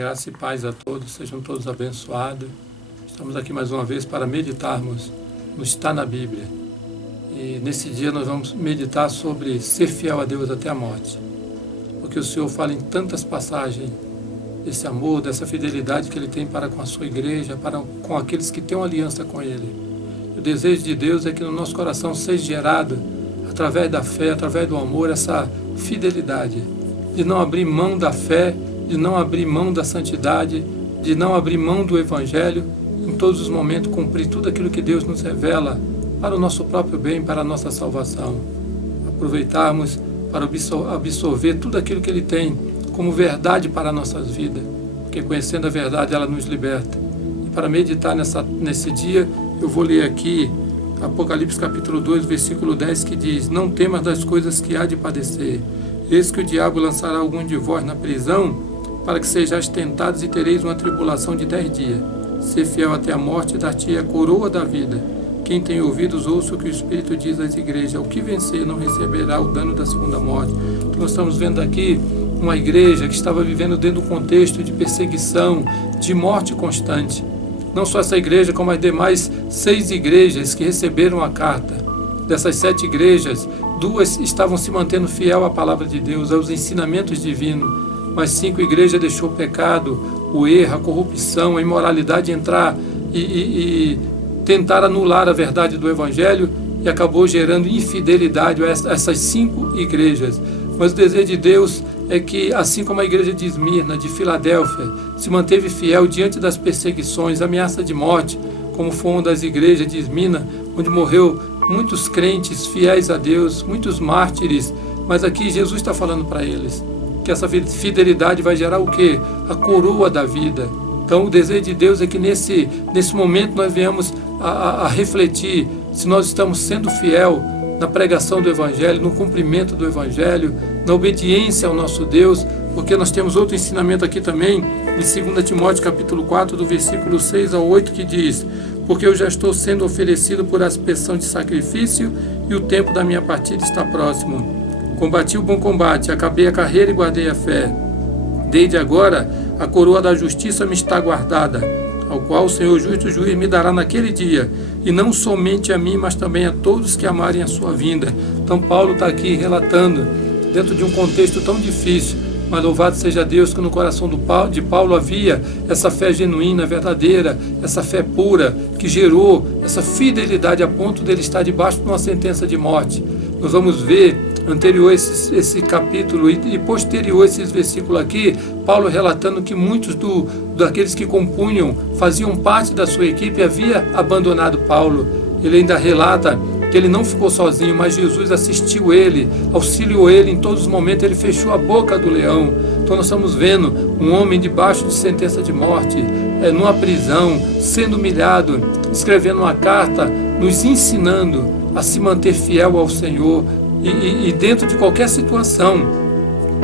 Graça e paz a todos, sejam todos abençoados. Estamos aqui mais uma vez para meditarmos no Está na Bíblia. E nesse dia nós vamos meditar sobre ser fiel a Deus até a morte. Porque o Senhor fala em tantas passagens desse amor, dessa fidelidade que Ele tem para com a sua igreja, com aqueles que têm uma aliança com Ele. O desejo de Deus é que no nosso coração seja gerado, através da fé, através do amor, essa fidelidade, de não abrir mão da fé, de não abrir mão da santidade, de não abrir mão do Evangelho, em todos os momentos cumprir tudo aquilo que Deus nos revela para o nosso próprio bem, para a nossa salvação. Aproveitarmos para absorver tudo aquilo que Ele tem como verdade para as nossas vidas, porque conhecendo a verdade ela nos liberta. E para meditar nesse dia, eu vou ler aqui Apocalipse capítulo 2, versículo 10, que diz: Não temas das coisas que há de padecer, eis que o diabo lançará algum de vós na prisão, para que sejais tentados e tereis uma tribulação de 10 dias. Ser fiel até a morte, dar-te a coroa da vida. Quem tem ouvidos, ouça o que o Espírito diz às igrejas. O que vencer não receberá o dano da segunda morte. Então, nós estamos vendo aqui uma igreja que estava vivendo dentro de um contexto de perseguição, de morte constante. Não só essa igreja, como as demais 6 igrejas que receberam a carta. Dessas 7 igrejas, 2 estavam se mantendo fiel à palavra de Deus, aos ensinamentos divinos, mas 5 igrejas deixou o pecado, o erro, a corrupção, a imoralidade entrar e tentar anular a verdade do Evangelho, e acabou gerando infidelidade a essas 5 igrejas. Mas o desejo de Deus é que, assim como a igreja de Esmirna, de Filadélfia, se manteve fiel diante das perseguições, ameaça de morte, como foi uma das igrejas de Esmirna, onde morreu muitos crentes fiéis a Deus, muitos mártires, mas aqui Jesus está falando para eles que essa fidelidade vai gerar o quê? A coroa da vida. Então o desejo de Deus é que nesse momento nós venhamos a refletir se nós estamos sendo fiel na pregação do Evangelho, no cumprimento do Evangelho, na obediência ao nosso Deus, porque nós temos outro ensinamento aqui também, em 2 Timóteo capítulo 4, do versículo 6 ao 8, que diz: Porque eu já estou sendo oferecido por aspersão de sacrifício, e o tempo da minha partida está próximo. Combati o bom combate, acabei a carreira e guardei a fé. Desde agora, a coroa da justiça me está guardada, ao qual o Senhor justo juiz me dará naquele dia, e não somente a mim, mas também a todos que amarem a sua vinda. Então Paulo está aqui relatando, dentro de um contexto tão difícil, mas louvado seja Deus que no coração de Paulo havia essa fé genuína, verdadeira, essa fé pura, que gerou essa fidelidade a ponto dele estar debaixo de uma sentença de morte. Nós vamos ver anterior esse capítulo e posterior esses versículos aqui, Paulo relatando que muitos daqueles que compunham, faziam parte da sua equipe, havia abandonado Paulo. Ele ainda relata que ele não ficou sozinho, mas Jesus assistiu ele, auxiliou ele em todos os momentos, ele fechou a boca do leão. Então nós estamos vendo um homem debaixo de sentença de morte, numa prisão, sendo humilhado, escrevendo uma carta, nos ensinando a se manter fiel ao Senhor, e dentro de qualquer situação,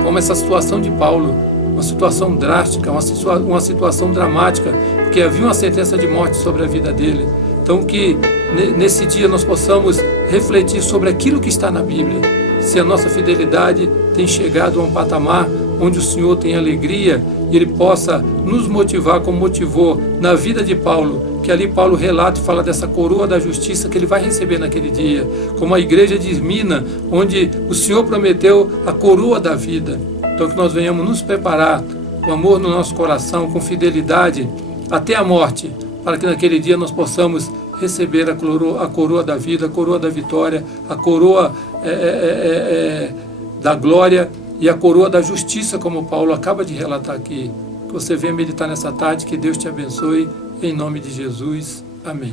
como essa situação de Paulo, uma situação drástica, uma situação dramática, porque havia uma sentença de morte sobre a vida dele. Então que nesse dia nós possamos refletir sobre aquilo que está na Bíblia, se a nossa fidelidade tem chegado a um patamar onde o Senhor tem alegria, e Ele possa nos motivar como motivou na vida de Paulo, que ali Paulo relata e fala dessa coroa da justiça que ele vai receber naquele dia, como a igreja de Esmirna, onde o Senhor prometeu a coroa da vida. Então que nós venhamos nos preparar com amor no nosso coração, com fidelidade até a morte, para que naquele dia nós possamos receber a coroa da vida, a coroa da vitória, a coroa da glória e a coroa da justiça, como Paulo acaba de relatar aqui. Que você venha meditar nessa tarde, que Deus te abençoe, em nome de Jesus. Amém.